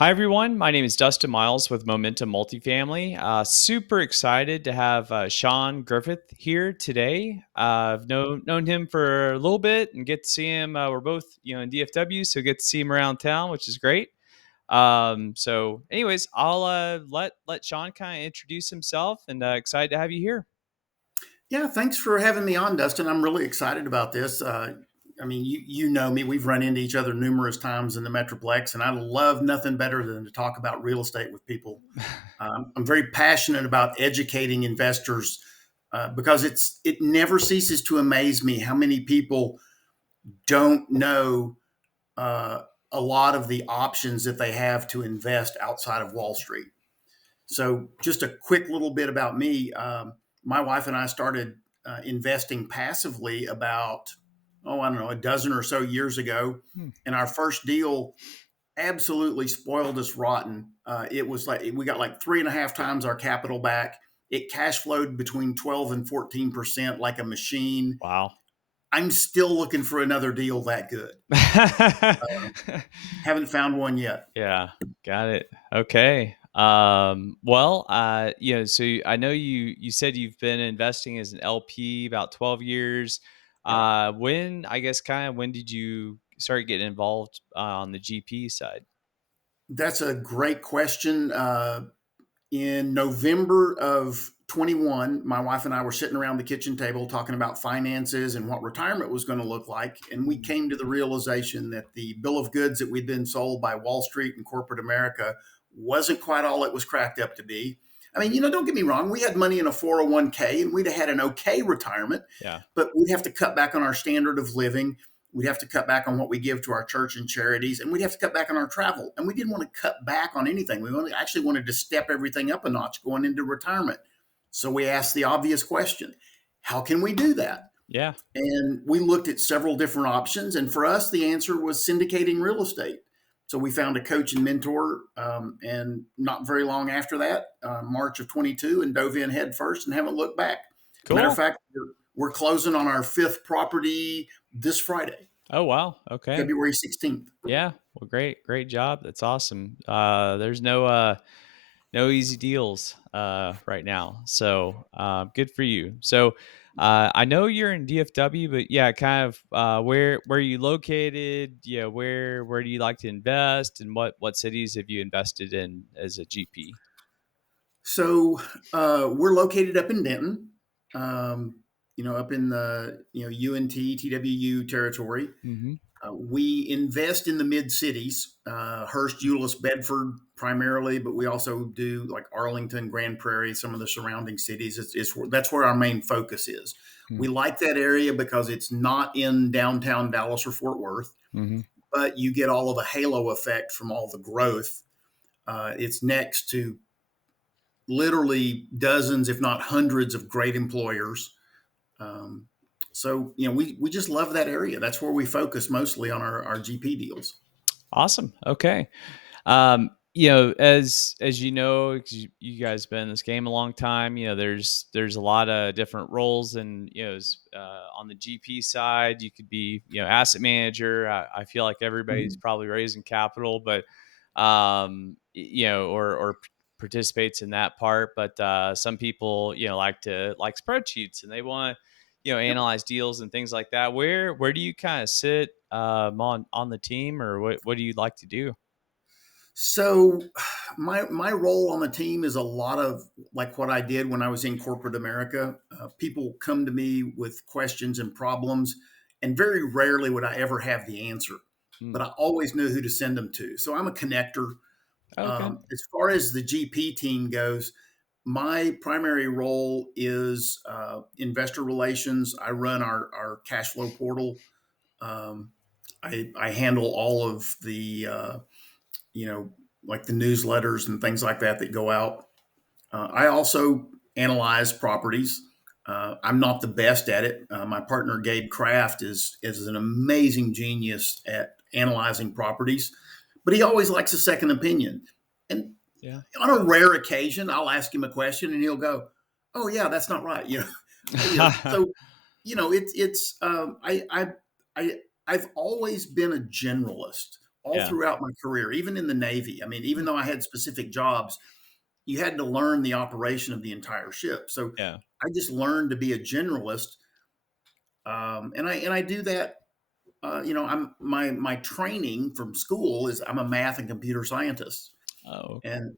Hi, everyone. My name is Dustin Miles with Momentum Multifamily. Super excited to have Shawn Griffith here today. I've known him for a little bit and get to see him. We're both, in DFW, so get to see him around town, which is great. Anyways, I'll let Shawn kind of introduce himself, and excited to have you here. Yeah, thanks for having me on, Dustin. I'm really excited about this. I mean, you know me. We've run into each other numerous times in the Metroplex, and I love nothing better than to talk about real estate with people. I'm very passionate about educating investors because it never ceases to amaze me how many people don't know uh, a lot of the options that they have to invest outside of Wall Street. So, just a quick little bit about me. My wife and I started investing passively about, I don't know, a dozen or so years ago. Hmm. And our first deal absolutely spoiled us rotten. It was like we got like 3.5 times our capital back. It cash flowed between 12 and 14% like a machine. Wow. I'm still looking for another deal that good. Haven't found one yet. Yeah, got it. Okay. I know you said you've been investing as an LP about 12 years. Yep. When did you start getting involved on the GP side? That's a great question. In November of 21, my wife and I were sitting around the kitchen table talking about finances and what retirement was going to look like. And we Mhm. came to the realization that the bill of goods that we'd been sold by Wall Street and corporate America wasn't quite all it was cracked up to be. I mean, don't get me wrong. We had money in a 401k and we'd have had an okay retirement, Yeah. but we'd have to cut back on our standard of living. We'd have to cut back on what we give to our church and charities, and we'd have to cut back on our travel. And we didn't want to cut back on anything. Actually wanted to step everything up a notch going into retirement. So we asked the obvious question: how can we do that? Yeah. And we looked at several different options. And for us, the answer was syndicating real estate. So we found a coach and mentor, and not very long after that, March of 22, and dove in head first and haven't looked back. Matter of Cool. fact, we're closing on our fifth property this Friday. Oh, wow. Okay. February 16th. Yeah. Well, great job. That's awesome. There's no easy deals right now. So good for you. So I know you're in DFW, but yeah, kind of where are you located? Yeah, where do you like to invest, and what cities have you invested in as a GP? So we're located up in Denton, up in the UNT TWU territory. Hmm. We invest in the mid cities, Hurst, Euless, Bedford primarily, but we also do like Arlington, Grand Prairie, some of the surrounding cities. That's where our main focus is. We like that area because it's not in downtown Dallas or Fort Worth, Hmm. but you get all of the halo effect from all the growth. It's next to literally dozens, if not hundreds, of great employers. Um, we just love that area. That's where we focus mostly on our GP deals. Awesome. Okay. As you know, 'cause you guys been in this game a long time. There's a lot of different roles, and on the GP side, you could be asset manager. I feel like everybody's Mhm. probably raising capital, but or participates in that part. But some people like spreadsheets, and they want to Yep. analyze deals and things like that. Where do you kind of sit on the team, or what do you like to do? So my role on the team is a lot of like what I did when I was in corporate America. People come to me with questions and problems, and very rarely would I ever have the answer, but Hmm. I always knew who to send them to. So I'm a connector. Okay. As far as the GP team goes, my primary role is investor relations. I run our cash flow portal. Um, I handle all of the you know, like the newsletters and things like that go out. I also analyze properties. I'm not the best at it. My partner Gabe Kraft is an amazing genius at analyzing properties, but he always likes a second opinion. And Yeah. on a rare occasion, I'll ask him a question, and he'll go, "Oh yeah, that's not right." So it's I I've always been a generalist. all Yeah. throughout my career, even in the Navy. I mean, even Hmm. though I had specific jobs, you had to learn the operation of the entire ship. So Yeah. I just learned to be a generalist, and I do that. I'm my training from school is I'm a math and computer scientist, Oh, and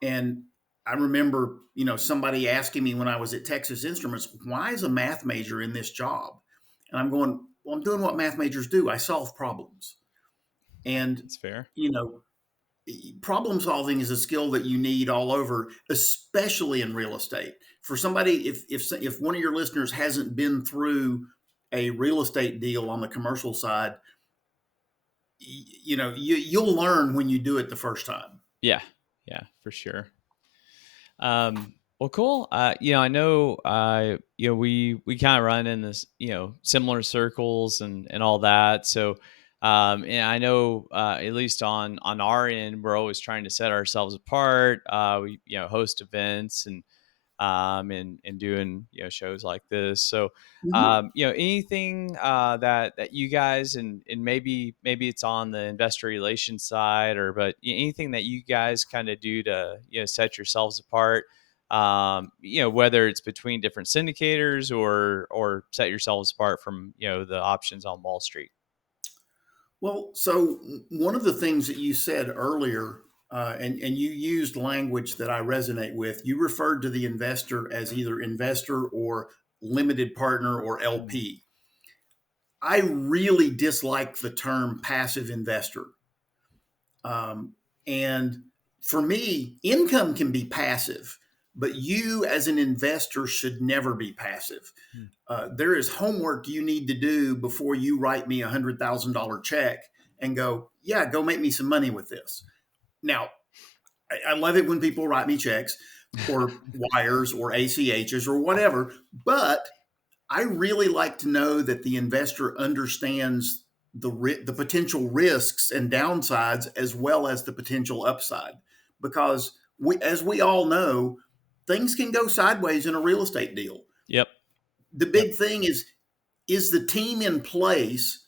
and I remember somebody asking me when I was at Texas Instruments, why is a math major in this job? And I'm going, well, I'm doing what math majors do. I solve problems, and that's fair. you know problem solving is a skill that you need all over, especially in real estate. For somebody, if one of your listeners hasn't been through a real estate deal on the commercial side, you'll learn when you do it the first time. Yeah. Yeah, for sure. Well, cool. I know, we kind of run in this, similar circles and all that. So, and I know, at least on our end, we're always trying to set ourselves apart. We, host events and doing shows like this. So Mhm. anything that you guys and maybe it's on the investor relations side or but anything that you guys kind of do to set yourselves apart. Whether it's between different syndicators or set yourselves apart from the options on Wall Street. Well, so one of the things that you said earlier, and you used language that I resonate with. You referred to the investor as either investor or limited partner or Mm. LP. I really dislike the term passive investor. And for me, income can be passive, but you as an investor should never be passive. Mm. There is homework you need to do before you write me $100,000 check and go, yeah, go make me some money with this. Now, I love it when people write me checks or wires or ACHs or whatever, but I really like to know that the investor understands the potential risks and downsides as well as the potential upside, because as we all know, things can go sideways in a real estate deal. Yep. The Yep. big thing is the team in place.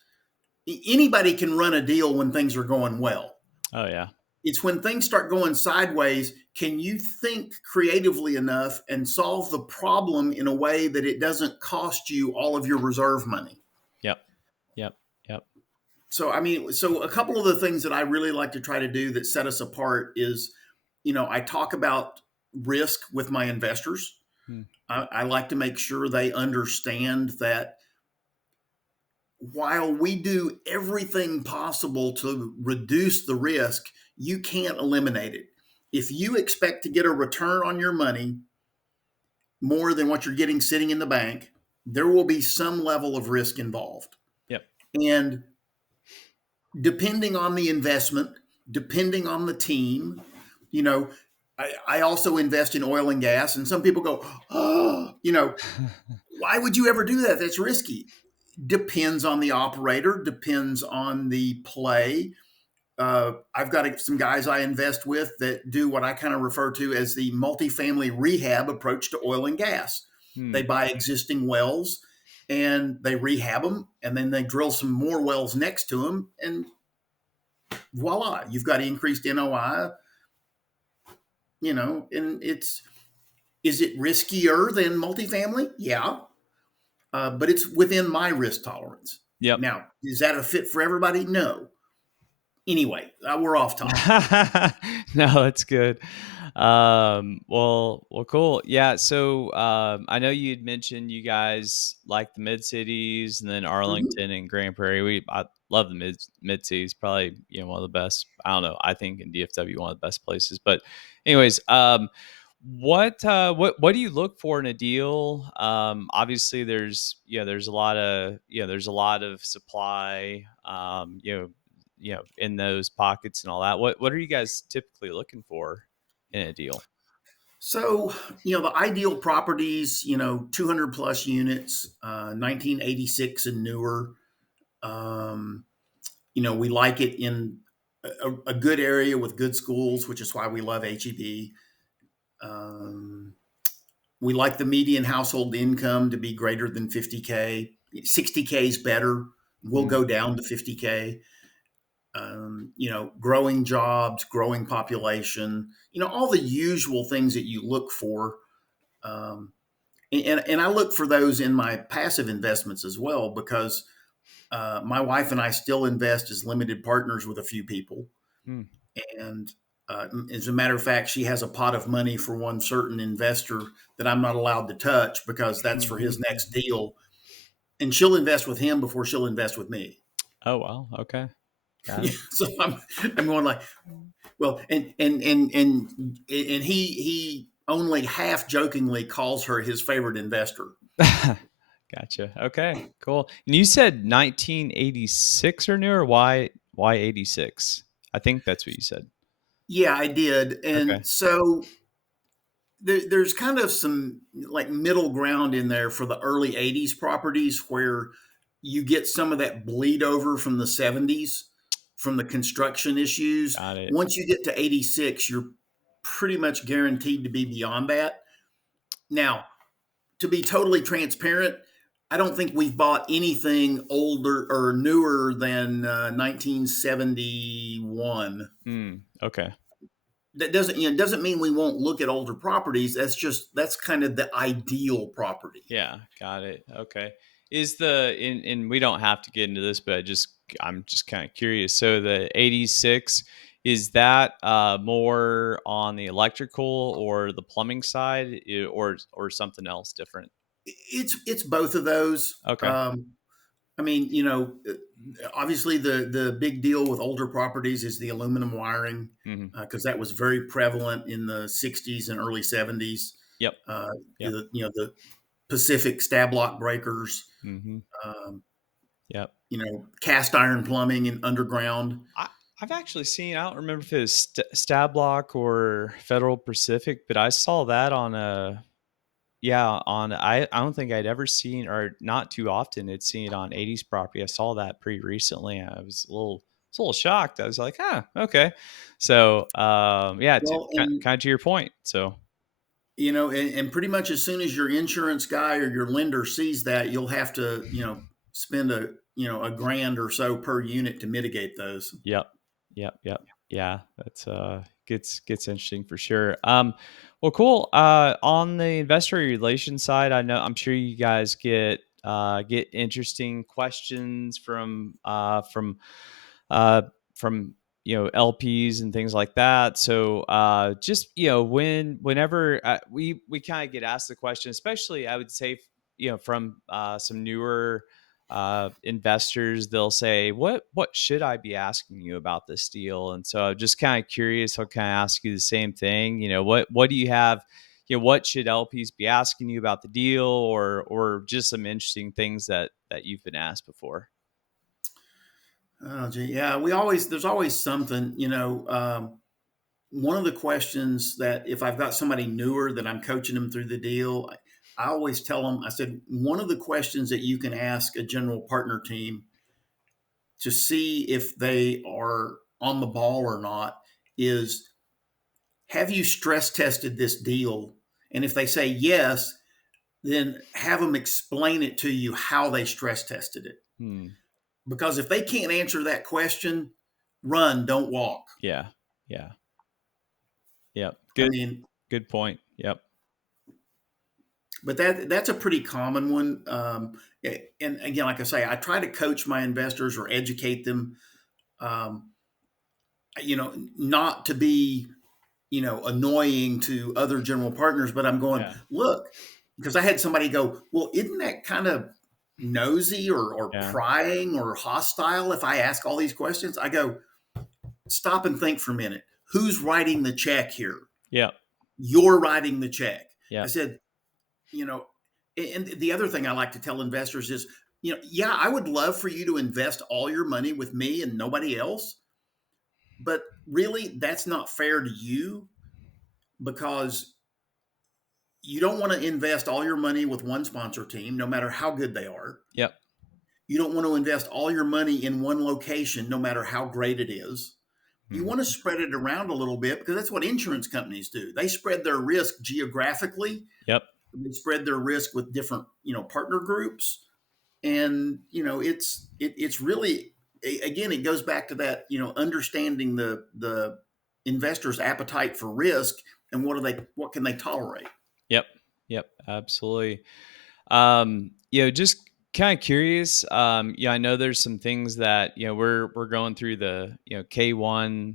Anybody can run a deal when things are going well. Oh yeah. It's when things start going sideways, can you think creatively enough and solve the problem in a way that it doesn't cost you all of your reserve money? Yep. Yep. Yep. So a couple of the things that I really like to try to do that set us apart is, I talk about risk with my investors. Mm. I like to make sure they understand that while we do everything possible to reduce the risk, you can't eliminate it. If you expect to get a return on your money more than what you're getting sitting in the bank, there will be some level of risk involved. Yep. And depending on the investment, depending on the team, you know, I also invest in oil and gas, and some people go, oh, why would you ever do that? That's risky. Depends on the operator, depends on the play. I've got some guys I invest with that do what I kind of refer to as the multifamily rehab approach to oil and gas. They Hmm. buy existing wells and they rehab them, and then they drill some more wells next to them, and voila, you've got increased NOI. And is it riskier than multifamily? Yeah, but it's within my risk tolerance. Yep. Now, is that a fit for everybody? No. Anyway, we're off topic. No, it's good. Well, cool. Yeah. So, I know you'd mentioned you guys like the mid cities and then Mhm. Arlington and Grand Prairie. I love the mid cities. Probably, one of the best. I don't know. I think in DFW, one of the best places. But, anyways, what do you look for in a deal? Obviously, there's a lot of supply. In those pockets and all that. What are you guys typically looking for in a deal? So, the ideal properties, 200 plus units, 1986 and newer. Um, we like it in a good area with good schools, which is why we love HEB. Um, we like the median household income to be greater than 50K. 60K is better. We'll Mm. go down to 50K. growing jobs, growing population, all the usual things that you look for. Um, and I look for those in my passive investments as well, because my wife and I still invest as limited partners with a few people. Mm. And as a matter of fact, she has a pot of money for one certain investor that I'm not allowed to touch because that's for his next deal. And she'll invest with him before she'll invest with me. Oh, wow. Okay. Got it. So I'm going like, well, and he only half jokingly calls her his favorite investor. Gotcha. Okay, cool. And you said 1986 or newer. Why 86? I think that's what you said. Yeah, I did. Okay. And so there's kind of some like middle ground in there for the early 80s properties where you get some of that bleed over from the 70s from the construction issues. Got it. Once you get to 86, you're pretty much guaranteed to be beyond that. Now, to be totally transparent, I don't think we've bought anything older or newer than 1971. Okay. That doesn't mean we won't look at older properties. That's kind of the ideal property. Yeah, got it. Okay. Is the and we don't have to get into this, but I'm just kind of curious. So the 86, is that more on the electrical or the plumbing side, or something else different? It's both of those. Okay. I mean, obviously the big deal with older properties is the aluminum wiring, Hmm. because that was very prevalent in the 60s and early 70s. Yep. Uh, Yep. the Pacific stab lock breakers, Hmm. um, Yep. cast iron plumbing and underground. I, I've actually seen. I don't remember if it was Stablock or Federal Pacific, but I saw that on a yeah on. I don't think I'd ever seen, or not too often had seen it on 80s property. I saw that pretty recently. I was a little shocked. I was like, huh, okay. So yeah, to Well, and kind of to your point. So and pretty much as soon as your insurance guy or your lender sees that, you'll have to, spend a grand or so per unit to mitigate those. yep. Yep, yep. Yeah, that's gets interesting for sure. Well, cool. On the investor relations side, I'm sure you guys get interesting questions uh from LPs and things like that. So just whenever we kind of get asked the question, especially I would say from some newer investors, they'll say, what should I be asking you about this deal? And so I'm just kind of curious. I'll kind of ask you the same thing. What do you have? What should LPs be asking you about the deal, or just some interesting things that you've been asked before? Oh, gee, yeah, there's always something. One of the questions that if I've got somebody newer that I'm coaching them through the deal, I always tell them, I said, one of the questions that you can ask a general partner team to see if they are on the ball or not is, have you stress tested this deal? And if they say yes, then have them explain it to you how they stress tested it. Hmm. Because if they can't answer that question, run, don't walk. Yeah. Yeah. Yep. I Good. mean, Good point. Yep. but that's a pretty common one. And again, like I say, I try to coach my investors or educate them, um, not to be, annoying to other general partners, but I'm going, Yeah. look, because I had somebody go, well, isn't that kind of nosy or Yeah. prying or hostile if I ask all these questions? I go, stop and think for a minute. Who's writing the check here? Yep. You're writing the check. I Yep. said, you know, and the other thing I like to tell investors is, yeah, I would love for you to invest all your money with me and nobody else. But really, that's not fair to you, because you don't want to invest all your money with one sponsor team, no matter how good they are. Yep. You don't want to invest all your money in one location, no matter how great it is. You want to Mhm. spread it around a little bit, because that's what insurance companies do. They spread their risk geographically. Yep. They spread their risk with different, partner groups, and it's really. again, it goes back to that, understanding the investor's appetite for risk and what can they tolerate. Yep. Yep. Absolutely. Just kind of curious. I know there's some things that we're going through the K1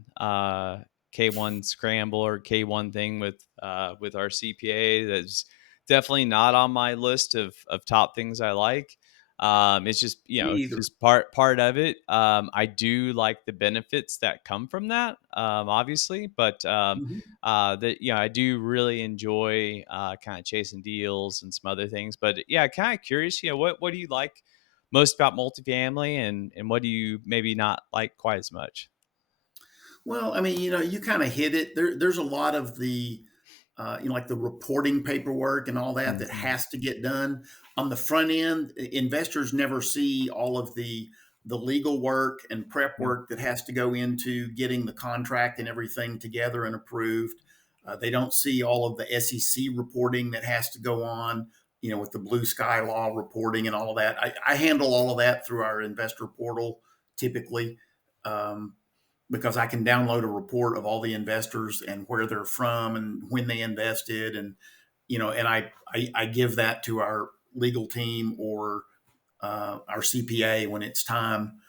scramble or K1 thing with our CPA. That's definitely not on my list of top things I like. It's just Me it's either. just part of it. I do like the benefits that come from that, obviously, but Mhm. that I do really enjoy kind of chasing deals and some other things. But yeah, kind of curious, what do you like most about multifamily, and what do you maybe not like quite as much? Well, I mean, you kind of hit it. There's a lot of the, like the reporting paperwork and all that Hmm. has to get done on the front end. Investors never see all of the legal work and prep Yeah. work that has to go into getting the contract and everything together and approved. They don't see all of the SEC reporting that has to go on, with the blue sky law reporting and all of that. I handle all of that through our investor portal typically. Um, because I can download a report of all the investors and where they're from and when they invested, and I give that to our legal team or our CPA when it's time,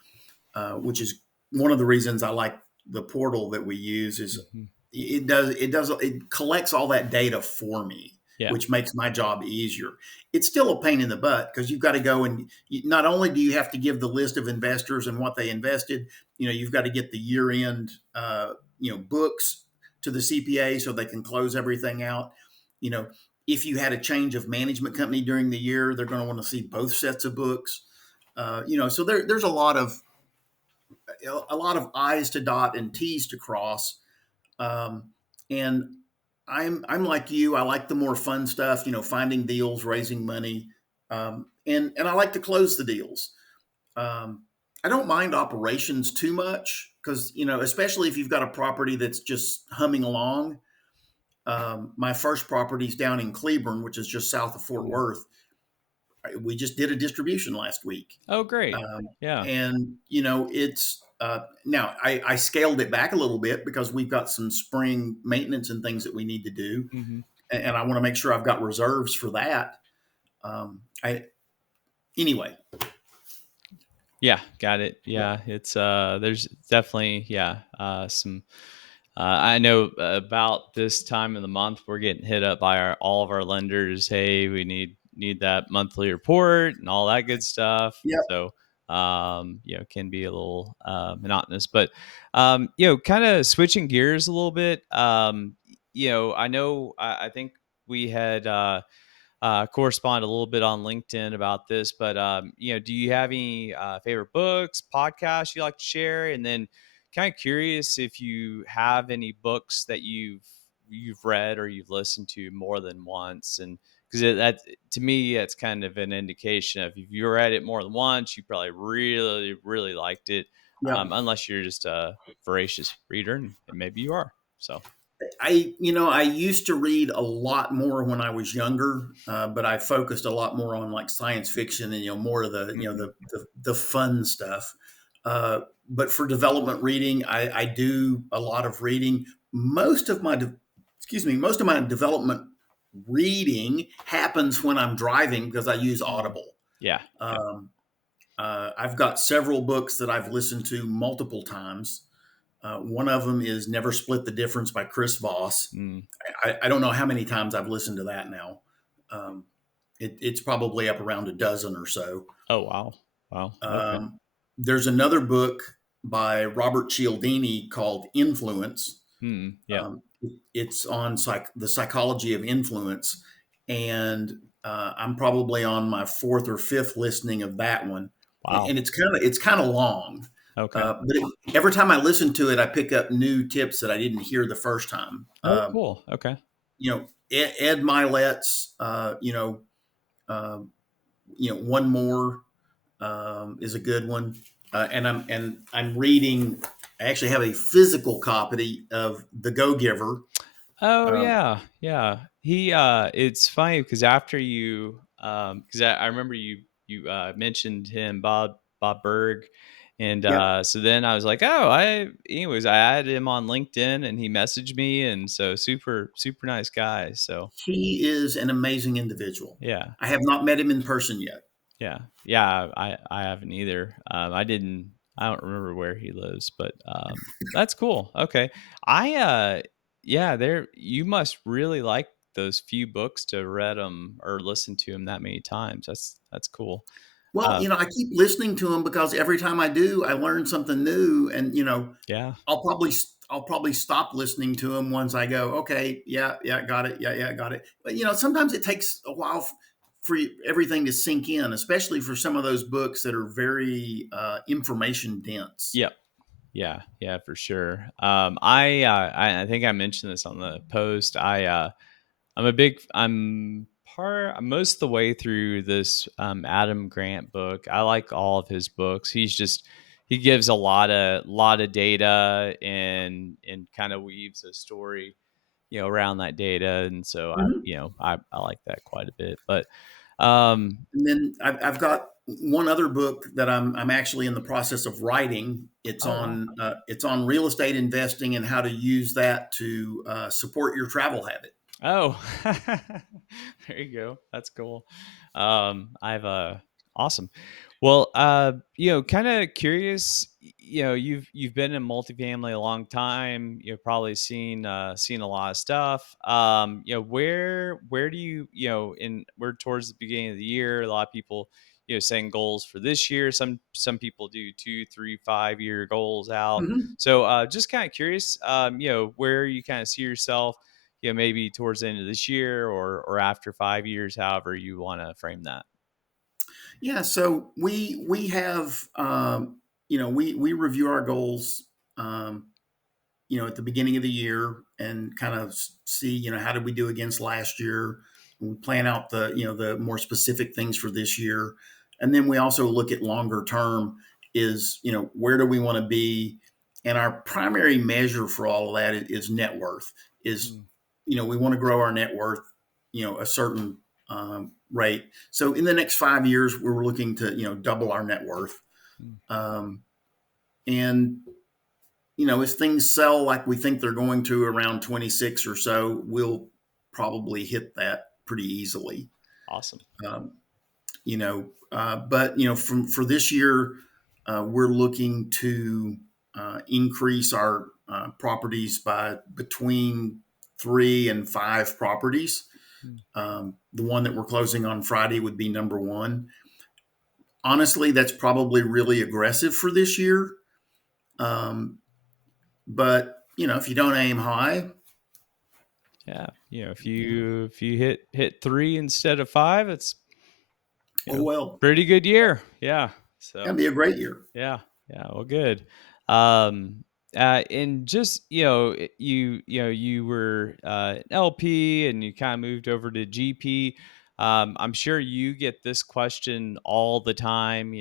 which is one of the reasons I like the portal that we use. Is Hmm. it collects all that data for me, Yeah. which makes my job easier. It's still a pain in the butt because you've got to go and not only do you have to give the list of investors and what they invested, you've got to get the year end books to the CPA so they can close everything out. You know, if you had a change of management company during the year, they're going to want to see both sets of books. So there's a lot of I's to dot and T's to cross. And I'm like you. I like the more fun stuff. Finding deals, raising money, and I like to close the deals. I don't mind operations too much because especially if you've got a property that's just humming along. My first property is down in Cleburne, which is just south of Fort Mhm. Worth. We just did a distribution last week. Oh, great. Um, Yeah. and it's now I scaled it back a little bit because we've got some spring maintenance and things that we need to do, Hmm. and I want to make sure I've got reserves for that. I Anyway. Yeah, got it. Yeah, it's there's definitely some I know about this time of the month we're getting hit up by all of our lenders. Hey, we need that monthly report and all that good stuff. Yep. So it can be a little monotonous, but kind of switching gears a little bit. I know I think we had correspond a little bit on LinkedIn about this, but do you have any favorite books, podcasts you like to share? And then, kind of curious if you have any books that you've read or you've listened to more than once, and because that to me that's kind of an indication of if you read it more than once, you probably really really liked it, Yep. unless you're just a voracious reader, and maybe you are. So. I used to read a lot more when I was younger, but I focused a lot more on like science fiction and more of the Mhm. the fun stuff. But for development reading, I do a lot of reading. Most of my development reading happens when I'm driving because I use Mm. Audible. Yeah. Yep. Um, I've got several books that I've listened to multiple times. One of them is Never Split the Difference by Chris Voss. Mm. I don't know how many times I've listened to that now. Um, it's probably up around a dozen or so. Oh, wow. Wow. Okay. Um, there's another book by Robert Cialdini called Influence. Mm. Yep. It's on the psychology of influence, and I'm probably on my fourth or fifth listening of that one, Wow. and it's kind of long. Okay. Every time I listen to it, I pick up new tips that I didn't hear the first time. Oh, cool. Okay. Ed Milet's, uh, one more is a good one, and I'm reading. I actually have a physical copy of The Go Giver. Oh, Um, yeah. Yeah. It's funny because after because I remember you mentioned him, Bob Berg, And Yep. so then I was like, oh, anyways, I added him on LinkedIn and he messaged me. And so super, super nice guy. So He is an amazing individual. yeah. I have not met him in person yet. Yeah. Yeah, I haven't either. I don't remember where he lives, but, that's cool. Okay. Yeah, there you must really like those few books to read them or listen to them that many times. That's cool. Well, Uh, I keep listening to him because every time I do, I learn something new, and yeah. I'll probably stop listening to him once I go, okay, yeah, yeah, got it, yeah, yeah, got it. But sometimes it takes a while for everything to sink in, especially for some of those books that are very information dense. Yep. Yeah, yeah, for sure. I think I mentioned this on the post. I'm most of the way through this Adam Grant book. I like all of his books. He gives a lot of data and kind of weaves a story, around that data. And so Mhm. I like that quite a bit. But um And then I've got one other book that I'm actually in the process of writing. oh wow. It's on real estate investing and how to use that to support your travel habit. Oh, there you go. That's cool. I've awesome. Well, kind of curious. You've been in multifamily a long time. You've probably seen a lot of stuff. Where do we're towards the beginning of the year. A lot of people, setting goals for this year. Some people do 2, 3, 5 year goals out. Mhm. So, just kind of curious. Where you kind of see yourself, maybe towards the end of this year or after 5 years, however you want to frame that. Yeah, so we have we review our goals at the beginning of the year and kind of see how did we do against last year. We plan out the more specific things for this year, and then we also look at longer term. Is where do we want to be, and our primary measure for all of that is net worth. Is Mm, we want to grow our net worth a certain rate. So in the next 5 years, we're looking to double our net worth. mm, Um, and if things sell like we think they're going to around 26 or so, we'll probably hit that pretty easily. awesome. Um, but from for this year, we're looking to increase our properties by between 3 and 5 properties. Mm, The one that we're closing on Friday would be number one. Honestly, that's probably really aggressive for this year. Um, but if you don't aim high, yeah. If you know, you hit three instead of five, it's you oh know well, pretty good year. Yeah. So that'd be a great year. yeah, yeah, well, good. And just you were an LP and you kind of moved over to GP. I'm sure you get this question all the time.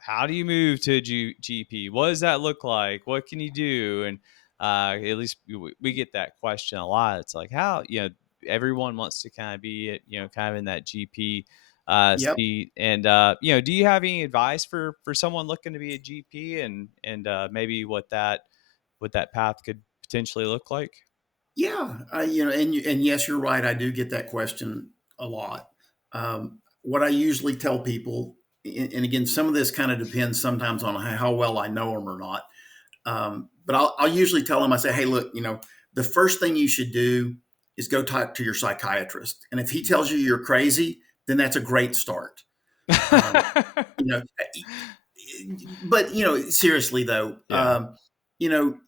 How do you move to GP? What does that look like? What can you do? And at least we get that question a lot. It's like how everyone wants to kind of be kind of in that GP Yep. seat. And do you have any advice for someone looking to be a GP and maybe what that path could potentially look like? Yeah. And yes, you're right. I do get that question a lot. What I usually tell people, and again, some of this kind of depends sometimes on how well I know them or not. But I'll usually tell them, I say, hey, look, the first thing you should do is go talk to your psychiatrist. And if he tells you you're crazy, then that's a great start. Um, you know, but seriously though, Yeah. you know,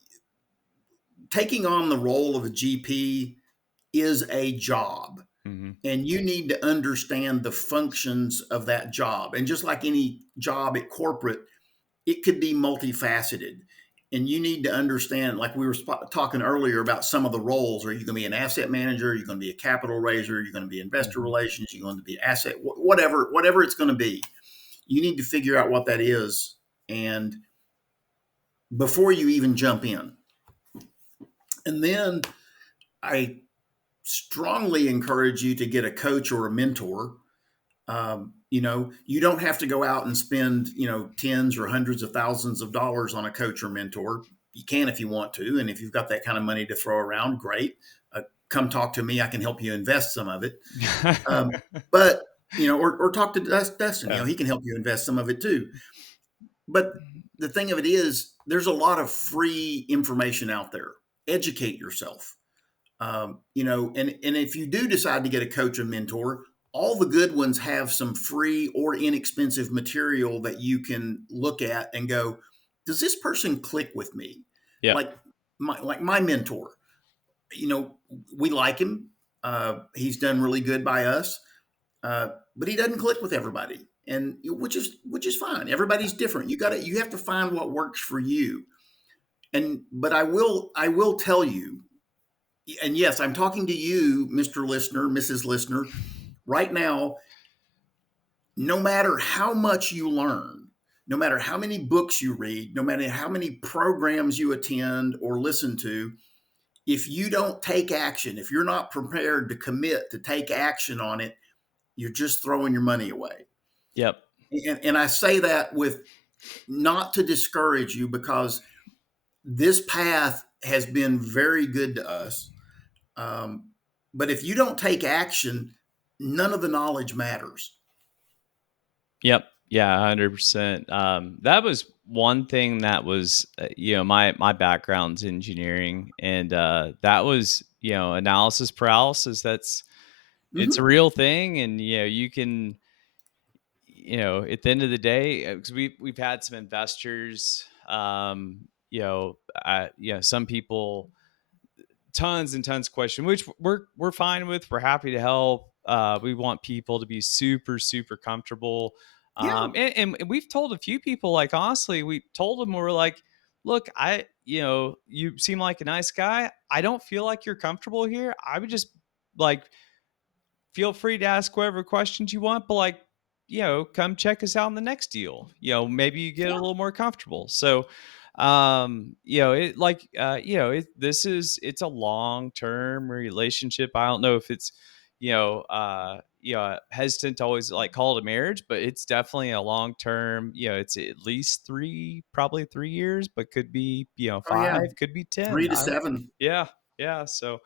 taking on the role of a GP is a job, Hmm. and you need to understand the functions of that job. And just like any job at corporate, it could be multifaceted. And you need to understand, like we were talking earlier about some of the roles. Are you going to be an asset manager? Are you going to be a capital raiser? Are you going to be investor Hmm. relations? Are you going to be asset, whatever it's going to be. You need to figure out what that is. And before you even jump in. And then I strongly encourage you to get a coach or a mentor. You don't have to go out and spend, tens or hundreds of thousands of dollars on a coach or mentor. You can if you want to. And if you've got that kind of money to throw around, great. Come talk to me. I can help you invest some of it. Um, but, or talk to Dustin, Yeah. he can help you invest some of it too. But the thing of it is, there's a lot of free information out there. Educate yourself. And if you do decide to get a coach or mentor, all the good ones have some free or inexpensive material that you can look at and go, does this person click with me? Yep. Like my mentor, you know, we like him. He's done really good by us, but he doesn't click with everybody, and which is fine. Everybody's different. You have to find what works for you. But I will tell you, and yes, I'm talking to you, Mr. Listener, Mrs. Listener, right now. No matter how much you learn, no matter how many books you read, no matter how many programs you attend or listen to, if you don't take action, if you're not prepared to commit to take action on it, you're just throwing your money away. Yep. And I say that with not to discourage you, because this path has been very good to us. But if you don't take action, none of the knowledge matters. Yep. Yeah, 100%. That was one thing that was, my background's engineering, and that was, analysis paralysis. It's a Hmm. real thing, and you can, at the end of the day, because we've had some investors, some people tons and tons of questions, which we're fine with. We're happy to help. We want people to be super super comfortable, Yeah. and we've told a few people, like, honestly, we told them, we're like, look, you seem like a nice guy. I don't feel like you're comfortable here. I would just, like, feel free to ask whatever questions you want, but, like, come check us out in the next deal. Maybe you get a Yeah. little more comfortable. So, it, like, it's a long term relationship. I don't know if it's, hesitant to always, like, call it a marriage, but it's definitely a long term. It's at least probably 3 years, but could be, Oh yeah. 5, could be 10. Three to seven. Yeah, yeah. So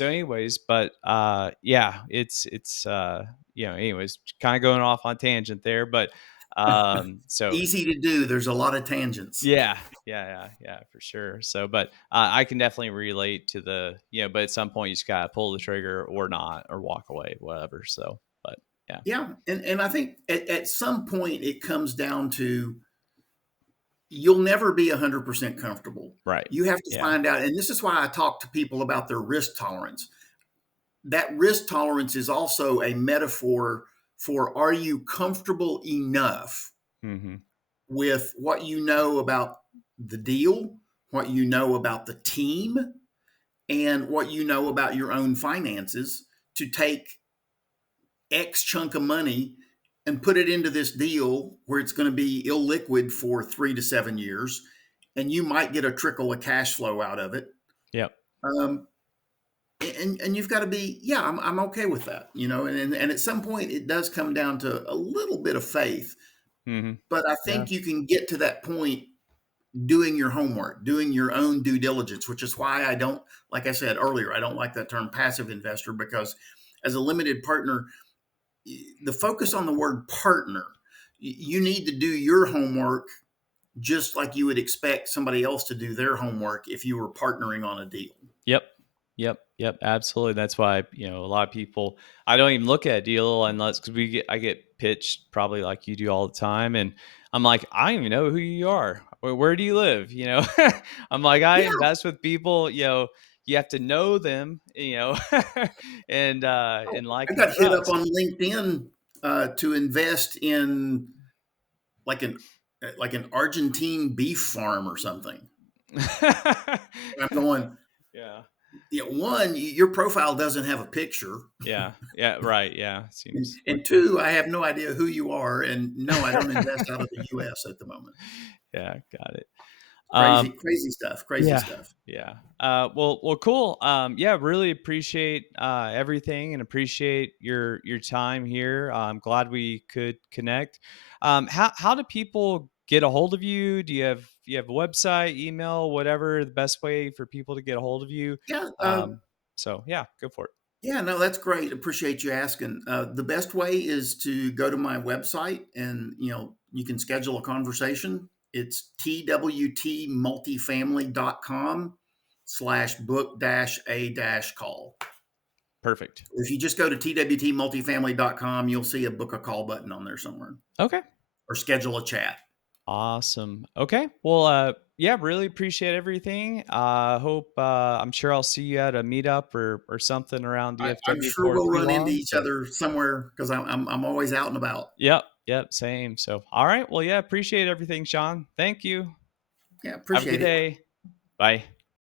anyways, but yeah, anyways, kind of going off on tangent there, but so Easy to do. There's a lot of tangents. yeah, yeah, for sure. So, but I can definitely relate to the, but at some point you just gotta pull the trigger or not, or walk away, whatever. So, but yeah. Yeah. And I think at some point it comes down to, you'll never be 100% comfortable. Right. You have to Yeah. find out. And this is why I talk to people about their risk tolerance. That risk tolerance is also a metaphor for, are you comfortable enough Hmm. with what you know about the deal, what you know about the team, and what you know about your own finances, to take X chunk of money and put it into this deal where it's going to be illiquid for 3 to 7 years, and you might get a trickle of cash flow out of it. Yep. Um, and you've got to be, yeah, I'm okay with that, and at some point it does come down to a little bit of faith. Hmm. But I Yeah. think you can get to that point doing your homework, doing your own due diligence, which is why I don't, like I said earlier, I don't like that term passive investor, because as a limited partner, the focus on the word partner, you need to do your homework just like you would expect somebody else to do their homework if you were partnering on a deal. Yep. Yep. Absolutely. That's why, a lot of people, I don't even look at a deal unless, because I get pitched probably like you do all the time. And I'm like, I don't even know who you are. Where do you live? I'm like, I Yeah, invest with people, you have to know them, and like I and got hit up trust. on LinkedIn to invest in like an Argentine beef farm or something. And I'm going, Yeah. one, your profile doesn't have a picture, Yeah. Yeah. Right. Yeah. and, Seems and legit. two, I have no idea who you are, and no, I don't invest out of the U.S. at the moment. Yeah. Got it. Um, Crazy stuff. Crazy yeah, stuff. yeah. Well, cool. Yeah, really appreciate everything and appreciate your time here. I'm glad we could connect. How do people get a hold of you? Do you have a website, email, whatever the best way for people to get a hold of you? Yeah. So yeah, go for it. Yeah, no, that's great. Appreciate you asking. The best way is to go to my website and, you can schedule a conversation. It's twtmultifamily.com/book dash a dash call. Perfect. If you just go to twtmultifamily.com, you'll see a book a call button on there somewhere Okay. or schedule a chat. Awesome. Okay. Well, yeah, really appreciate everything. I'm sure I'll see you at a meetup or something around I'm DFW sure before we'll too run into long. each So, other somewhere because I'm always out and about. yep, same. So, all right. Well, yeah, appreciate everything, Sean. Thank you. Yeah, Have a good appreciate it. day. Bye.